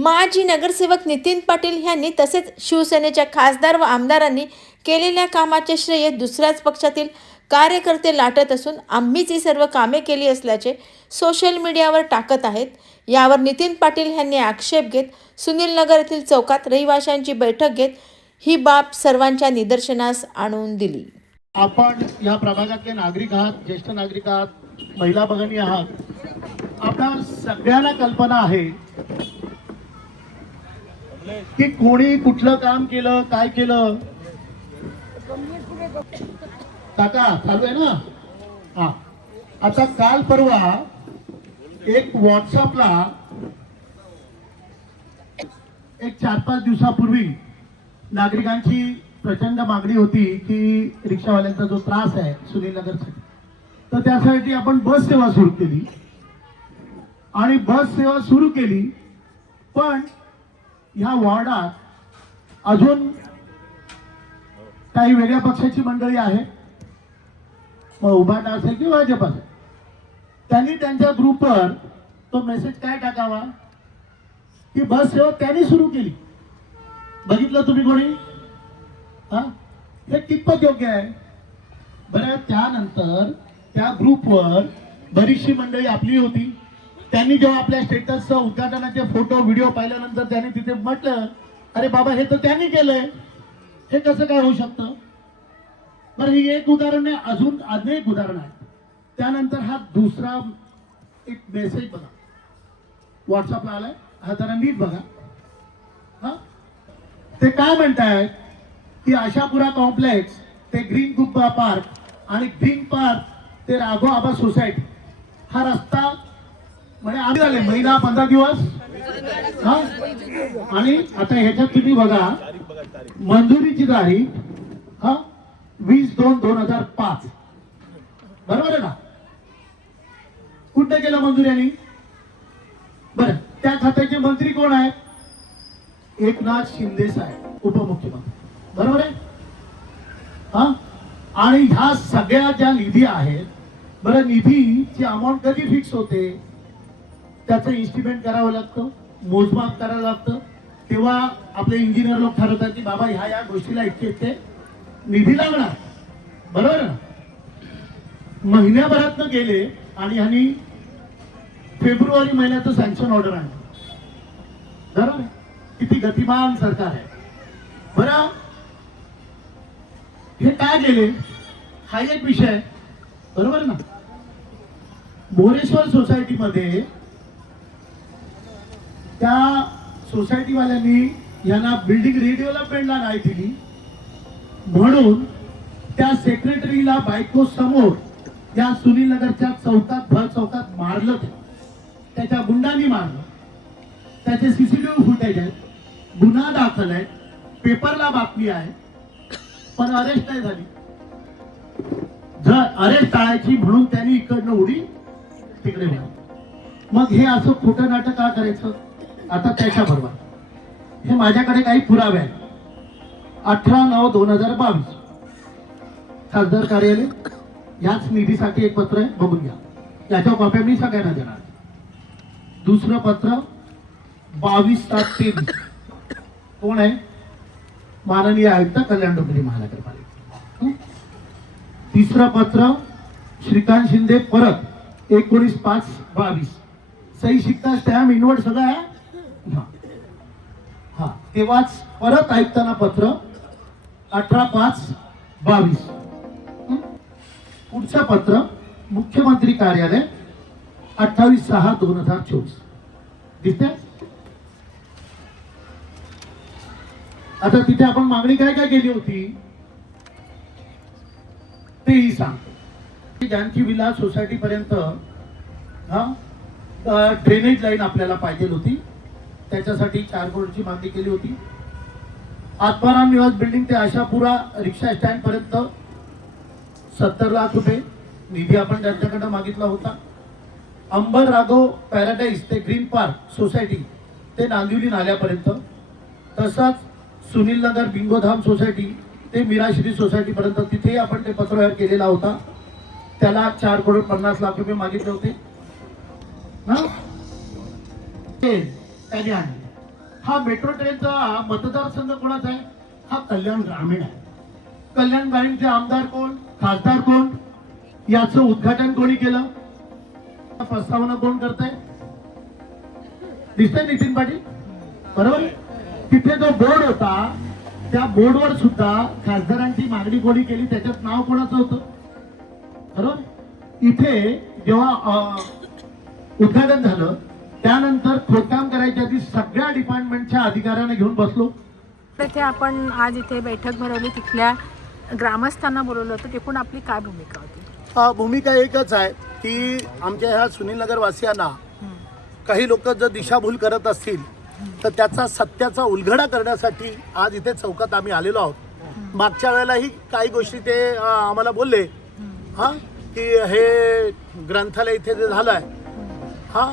माजी नगरसेवक नितीन पाटील यांनी तसेच शिवसेनेच्या खासदार व आमदारांनी केलेल्या कामाचे श्रेय दुसऱ्याच पक्षातील कार्यकर्ते लाटत असून आम्हीच ही सर्व कामे केली असल्याचे सोशल मीडियावर टाकत आहेत। यावर नितीन पाटील यांनी आक्षेप घेत सुनील नगर येथील चौकात रहिवाशांची बैठक घेत ही बाब सर्वांच्या निदर्शनास आणून दिली। आपण या प्रभागातले नागरिक आहात, ज्येष्ठ नागरिक आहात, महिला भगिनी आहात। आपल्या सगळ्यांना कल्पना आहे की कोणी कुठलं काम केलं, काय केलं। काका चालू आहे ना? हा, आता काल परवा एक व्हॉट्सअपला एक 4-5 दिवसापूर्वी नागरिकांची प्रचंड मागणी होती की रिक्षावाल्यांचा जो त्रास आहे सुनील नगरसाठी, तर त्यासाठी आपण बस सेवा सुरू केली आणि बस सेवा सुरू केली। पण ह्या वॉर्डात अजून काही वेगळ्या पक्षाची मंडळी आहे, मग उभाटा असेल किंवा भाजप असेल, त्यांनी त्यांच्या ग्रुपवर तो मेसेज काय टाकावा की बस सेवा त्यांनी सुरू केली। बघितलं तुम्ही कोणी? हा, हे कितपत योग्य आहे बरं? त्यानंतर त्या ग्रुपवर बरीचशी मंडळी आपली होती। त्यांनी जेव्हा आपल्या स्टेटसचं उद्घाटनाचे फोटो व्हिडिओ पाहिल्यानंतर त्यांनी तिथे म्हटलं, अरे बाबा हे तर त्यांनी केलंय, हे कसं काय होऊ शकतं? बरं, ही एक उदाहरण आहे, अजून अनेक उदाहरण आहेत। त्यानंतर हा दुसरा एक मेसेज बघा, व्हॉट्सअपला आलाय, हा जरा नीट बघा। हा, ते काय म्हणतायत की आशापुरा कॉम्प्लेक्स ते ग्रीन गुब्बा पार्क आणि ग्रीन पार्क ते राघो आबा सोसायटी हा रस्ता म्हणजे आम्ही झाले महिना 15 दिवस। हा, आणि आता ह्याच्यात तुम्ही बघा मंजुरीची तारीख हा 20/2/2005, बरोबर आहे ना? कुठे केलं मंजुरी? बरं, त्या खात्याचे मंत्री कोण आहेत? एकनाथ शिंदे साहेब, उपमुख्यमंत्री, बरोबर आहे? हा, आणि ह्या सगळ्या ज्या निधी आहेत, बरं निधीची अमाऊंट कधी फिक्स होते? त्याचं इस्टिमेट करावं लागतं, मोजमाप करावं लागतं, तेव्हा आपले इंजिनियर लोक ठरवतात की बाबा ह्या गोष्टीला इतके निधी लागणार, बरोबर ना? महिन्याभरात गेले आणि ह्यांनी फेब्रुवारी महिन्याचं सँक्शन ऑर्डर आणलं, बरोबर? किती गतिमान सरकार आहे बरं? हे काय गेले हा एक विषय आहे, बरोबर ना? मोरेश्वर सोसायटीमध्ये त्या सोसायटीवाल्यांनी यांना बिल्डिंग रिडेव्हलपमेंटला नाही दिली म्हणून त्या सेक्रेटरीला बायको समोर या सुनील नगरच्या चौकात भर चौकात मारलं, त्याच्या गुंडांनी मारलं। त्याचे सीसीटीव्ही फुटेज आहेत, गुन्हा दाखल आहे, पेपरला बातमी आहे, पण अरेस्ट नाही झाली। जर अरेस्ट टाळायची म्हणून त्यांनी इकडनं उडी तिकडे मारली। मग हे असं खोटं नाटक का करायचं? आता त्याच्याबरोबर हे माझ्याकडे काही पुरावे आहेत। 18/9/2022 खासदार कार्यालय याच निधीसाठी एक पत्र आहे, बघून घ्या, याच्या कॉप्या मी सगळ्यांना देणार। दुसरं पत्र 22/7/23 कोण आहे? माननीय आयुक्त कल्याण डोंबिवली महानगरपालिका। तिसरं पत्र श्रीकांत शिंदे परत 19/5/22 सही शिक्का स्टॅम्प इनवर्ट सगळं आहे। हा, तेव्हाच परत आयुक्तांना पत्र 18/5/22। पुढचं पत्र मुख्यमंत्री कार्यालय 28/6/2024 दिसते। आता तिथे आपण मागणी काय काय केली होती तेही सांगतो। जानकी विला सोसायटी पर्यंत हा ड्रेनेज लाईन आपल्याला पाहिजे होती, त्याच्यासाठी 4 करोडची मागणी केली होती। आत्माराम निवास बिल्डिंग ते आशापुरा रिक्षा स्टँड पर्यंत 70 लाख रुपये निधी आपण त्यांच्याकडे मागितला होता। अंबर राघव पॅराडाईज ते ग्रीन पार्क सोसायटी ते नांदिवली नाल्यापर्यंत, तसंच सुनील नगर बिंगोधाम सोसायटी ते मीराश्री सोसायटी पर्यंत तिथे आपण ते पत्रव्यवहार केलेला होता। त्याला 4,50,00,000 रुपये मागितले होते। हा, त्यांनी आणले हा मेट्रो ट्रेनचा मतदारसंघ कोणाचा आहे? हा कल्याण ग्रामीण आहे. कल्याण ग्रामीणचे आमदार कोण, खासदार कोण, याचं उद्घाटन कोणी केलं, प्रस्तावना कोण करताय? दिसतंय नितीन पाटील, बरोबर. तिथे जो बोर्ड होता त्या बोर्डवर सुद्धा खासदारांची मागणी कोणी केली, त्याच्यात नाव कोणाचं होतं, बरोबर. इथे जेव्हा उद्घाटन झालं त्यानंतर खोदकाम करायच्या आधी सगळ्या डिपार्टमेंटच्या अधिकाऱ्यांना घेऊन बसलो. इथे आपण आज इथे बैठक भरवली, तिथल्या ग्रामस्थांना बोलवलं होतं. एकूण आपली काय भूमिका होती? भूमिका एकच आहे की आमच्या ह्या सुनील नगर वासियांना काही लोक जर दिशाभूल करत असतील तर त्याचा सत्याचा उलगडा करण्यासाठी आज इथे चौकात आम्ही आलेलो आहोत. मागच्या वेळेलाही काही गोष्टी ते आम्हाला बोलले हां की हे ग्रंथालय इथे जे झालं आहे, हां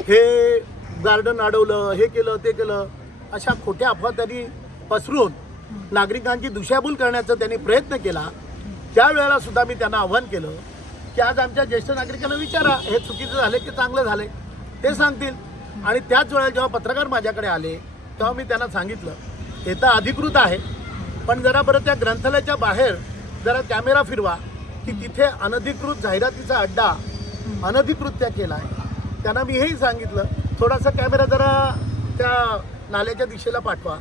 हे गार्डन अडवलं, हे केलं ते केलं, अशा खोट्या अफवा त्यांनी पसरून नागरिकांची दिशाभूल करण्याचा त्यांनी प्रयत्न केला. त्यावेळेला सुद्धा मी त्यांना आव्हान केलं की आज आमच्या ज्येष्ठ नागरिकांना विचारा हे चुकीचं झालं की चांगलं झालं ते सांगतील. आणि त्याच वेळेला जेव्हा पत्रकार माझ्याकडे आले तेव्हा मी त्यांना सांगितलं हे तर अधिकृत आहे, पण जरा बरं त्या ग्रंथालयाच्या बाहेर जरा कॅमेरा फिरवा की तिथे अनधिकृत जाहिरातीचा अड्डा अनधिकृत्या केला आहे. त्यांना मी हेही सांगितलं थोडासा कॅमेरा जरा त्या नाल्याच्या दिशेला पाठवा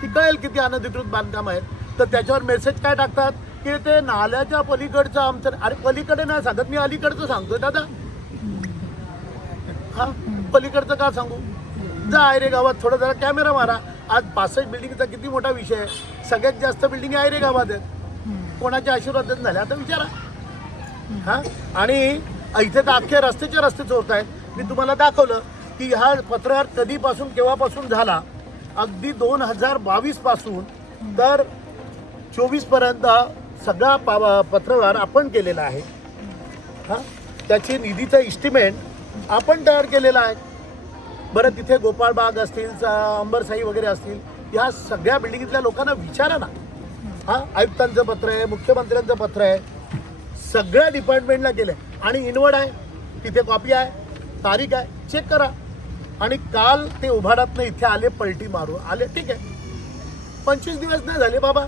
की कळेल किती अनधिकृत बांधकाम आहेत. तर त्याच्यावर मेसेज काय टाकतात की ते नाल्याच्या पलीकडचं आमचं, अरे पलीकडे नाही सांगत, मी अलीकडचं सांगतोय दादा. हा पलीकडचं का सांगू? जा आयरे गावात थोडं जरा कॅमेरा मारा. आज 65 बिल्डिंगचा किती मोठा विषय आहे, सगळ्यात जास्त बिल्डिंग आयरे गावात आहेत. कोणाच्या आशीर्वादात झाल्या आता विचारा. हा आणि इथे तर अख्खे रस्त्याचे रस्ते चोरत आहेत. मी तुम्हाला दाखवलं की हा पत्रव्यवहार कधीपासून केव्हापासून झाला, अगदी 2022 पासून तर 24 पर्यंत सगळा पत्रव्यवहार आपण केलेला आहे. हां त्याची निधीचं इस्टिमेट आपण तयार केलेला आहे. बरं तिथे गोपाळबाग असतील, अंबरसाई वगैरे असतील, या सगळ्या बिल्डिंगीतल्या लोकांना विचारा ना. हां आयुक्तांचं पत्र आहे, मुख्यमंत्र्यांचं पत्र आहे, सगळ्या डिपार्टमेंटला केलं आहे. आणि इनवर्ड आहे, तिथे कॉपी आहे, तारीख आहे, चेक करा. आणि काल ते उभाडातनं इथे आले, पलटी मारू आले, ठीक आहे. 25 दिवस नाही झाले बाबा,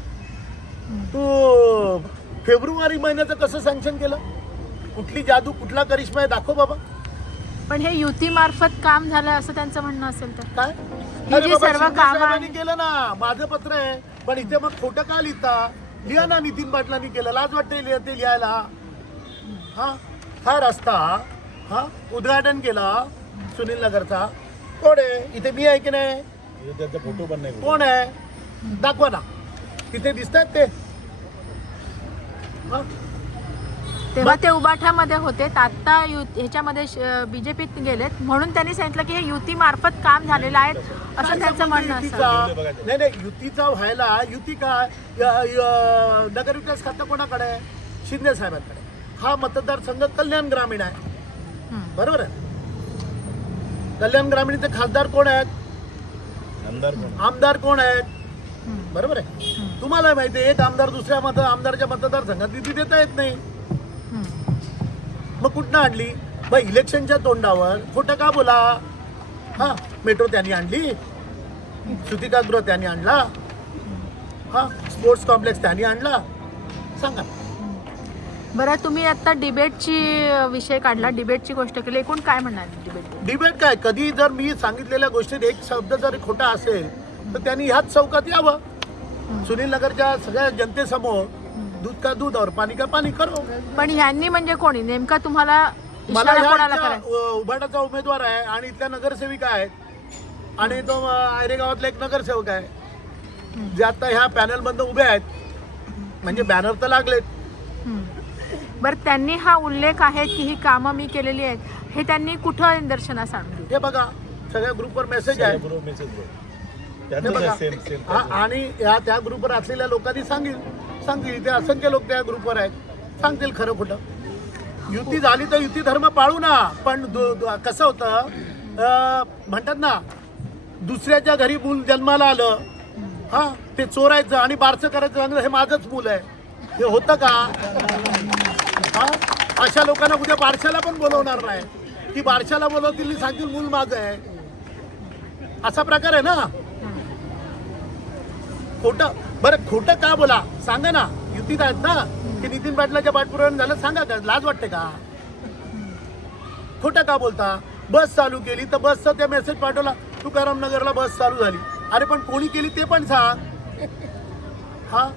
तू फेब्रुवारी महिन्याचं कसं सँक्शन केलं? कुठली जादू, कुठला करिश्मा आहे दाखव बाबा. पण हे युतीमार्फत काम झालं असं त्यांचं म्हणणं असेल तर काय हे जे सर्व काम केलं ना, माझं पत्र आहे, पण इथे मग खोटं का लिहिता? लिहा ना, नितीन पाटलांनी केलं, लाज वाटते ते लिहायला. हा रस्ता उद्घाटन केला सुनील नगरचा, कोण आहे? इथे मी आहे की नाही? त्याचा फोटो पण नाही, कोण आहे दाखवा ना. तिथे दिसतात ते. तेव्हा ते उबाठामध्ये होते, आता ह्याच्यामध्ये बीजेपीत गेलेत, म्हणून त्यांनी सांगितलं की हे युती मार्फत काम झालेलं आहे असं त्यांचं म्हणणं असं. नाही युतीचा व्हायला, युती काय नगर विकास खातं कोणाकडे आहे? शिंदे साहेबांकडे. हा मतदारसंघ कल्याण ग्रामीण आहे, बरोबर आहे. कल्याण ग्रामीणचे खासदार कोण आहेत? आमदार कोण आहेत? बरोबर आहे. तुम्हाला माहिती आहे एक आमदार दुसऱ्या आमदारच्या मतदारसंघात निधी देता येत नाही. मग कुठनं आणली? मग इलेक्शनच्या तोंडावर खोटं का बोला? हा मेट्रो त्यांनी आणली, सुतिकागृह त्यांनी आणला, हा स्पोर्ट्स कॉम्प्लेक्स त्यांनी आणला, सांगा. बरं तुम्ही आता डिबेटची विषय काढला, डिबेटची गोष्ट केली, एकूण काय म्हणणार डिबेट काय? कधी जर मी सांगितलेल्या गोष्टीत एक शब्द जर खोटा असेल तर त्यांनी ह्याच चौकात यावं. सुनील नगरच्या सगळ्या जनतेसमोर दूध का दूध और पाणी का पाणी करो. पण ह्यांनी म्हणजे कोणी नेमका तुम्हाला मला कोणाला करायचं? उभाटाचा उमेदवार आहे आणि इथल्या नगरसेविका आहेत आणि तो आयरे गावातला एक नगरसेवक आहे जे आता ह्या पॅनल बंद उभे आहेत, म्हणजे बॅनर तर लागलेत. बरं त्यांनी हा उल्लेख आहे की ही कामं मी केलेली आहेत, हे त्यांनी कुठं निदर्शनास आणलं? हे बघा सगळ्या ग्रुपवर मेसेज आहे, हे बघा. आणि ह्या त्या ग्रुपवर असलेल्या लोकांनी सांगतील ते असंख्य लोक त्या ग्रुपवर आहेत, सांगतील खरं खोटं. युती झाली तर युती धर्म पाळू ना. पण कसं होतं म्हणतात ना, दुसऱ्याच्या घरी मूल जन्माला आलं, हा ते चोरायचं आणि बारसं करायचं, चांगलं हे माझंच मूल आहे, हे होतं का? हा अशा लोकांना उद्या बारशाला पण बोलवणार नाही की बारशाला बोलवतील सांगतील मूल माझं आहे. असा प्रकार आहे ना. खोटं बरं, खोटं का बोला सांगा ना. युतीत आहेत ना की नितीन पाटलाच्या पाठपुराव्याने झालं, सांगा का लाज वाटते का? खोटं का बोलता? बस चालू केली तर बसचा त्या मेसेज पाठवला, तुकाराम नगरला बस चालू झाली. अरे पण कोणी केली ते पण सांग. हा,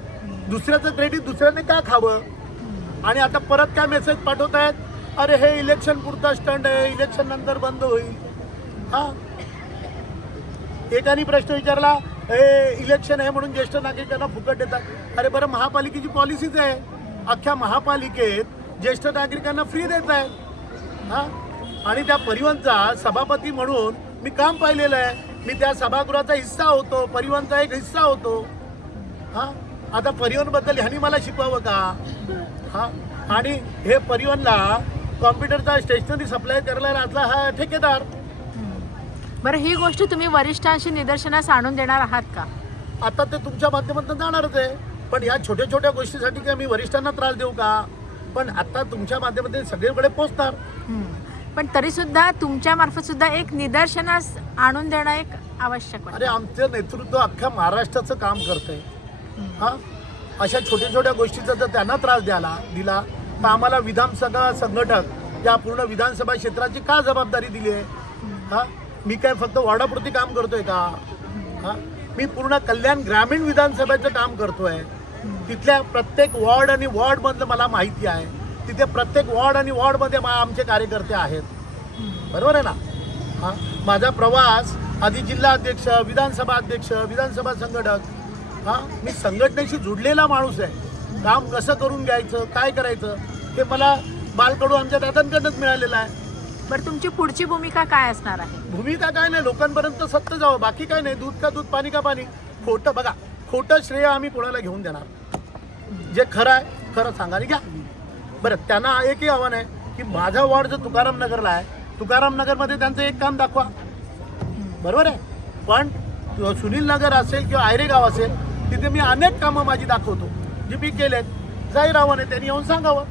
दुसऱ्याचं क्रेडिट दुसऱ्याने का खावं? आणि आता परत काय मेसेज पाठवतायत, अरे हे इलेक्शन पुरता स्टंट आहे, इलेक्शन नंतर बंद होईल. हा, एकाने प्रश्न विचारला, हे इलेक्शन आहे म्हणून ज्येष्ठ नागरिकांना फुकट देतात. अरे बरं, महापालिकेची पॉलिसीच आहे, अख्ख्या महापालिकेत ज्येष्ठ नागरिकांना फ्री देत आहेत. हा, आणि त्या परिवहनचा सभापती म्हणून मी काम पाहिलेलं आहे. मी त्या सभागृहाचा हिस्सा होतो, परिवहनचा एक हिस्सा होतो. हा, आता परिवहनबद्दल ह्यांनी मला शिकवावं का? हा, आणि हे परिवहनला कॉम्प्युटरचा स्टेशनरी सप्लाय करायला असला हा ठेकेदार. बरं, ही गोष्ट तुम्ही वरिष्ठांशी निदर्शनास आणून देणार आहात का? आता ते तुमच्या माध्यमातून जाणारच आहे, पण या छोट्या छोट्या गोष्टीसाठी काय मी वरिष्ठांना त्रास देऊ का? पण आता तुमच्या माध्यमातून सगळीकडे पोहोचणार. पण तरी सुद्धा तुमच्या मार्फत सुद्धा एक निदर्शनास आणून देणं एक आवश्यक आहे. अरे आमचं नेतृत्व अख्ख्या महाराष्ट्राचं काम करतंय. हा, अशा छोट्या छोट्या गोष्टीचा जर त्यांना त्रास दिला तर आम्हाला विधानसभा संघटक या पूर्ण विधानसभा क्षेत्राची का जबाबदारी दिली आहे? हा, मी काय फक्त वॉर्डापुरती काम करतोय का? हा, मी पूर्ण कल्याण ग्रामीण विधानसभेचं काम करतोय. तिथल्या प्रत्येक वॉर्ड आणि वॉर्डमधलं मला माहिती आहे. तिथे प्रत्येक वॉर्ड आणि वॉर्डमध्ये आमचे कार्यकर्ते आहेत. बरोबर आहे ना? हा, माझा प्रवास आधी जिल्हा अध्यक्ष, विधानसभा अध्यक्ष, विधानसभा संघटक. हा, मी संघटनेशी जुडलेला माणूस आहे. काम कसं करून घ्यायचं, काय करायचं हे मला बालकडू आमच्या दादांकडूनच मिळालेलं आहे. बरं, तुमची पुढची भूमिका काय असणार आहे? भूमिका काय नाही, लोकांपर्यंत सत्य जावं, बाकी काय नाही. दूध का दूध, पाणी का पाणी. खोटं बघा, खोटं श्रेय आम्ही कोणाला घेऊन देणार. जे खरं आहे खरं सांगा आणि घ्या. बरं, त्यांना एकही आव्हान आहे की माझा वॉर्ड जो तुकाराम नगरला आहे, तुकाराम नगरमध्ये त्यांचं एक काम दाखवा. बरोबर आहे, पण सुनील नगर असेल किंवा आयरे गाव असेल, तिथे मी अनेक कामं माझी दाखवतो जी मी केलेत. जाहीर आव्हान आहे, त्यांनी येऊन सांगावं.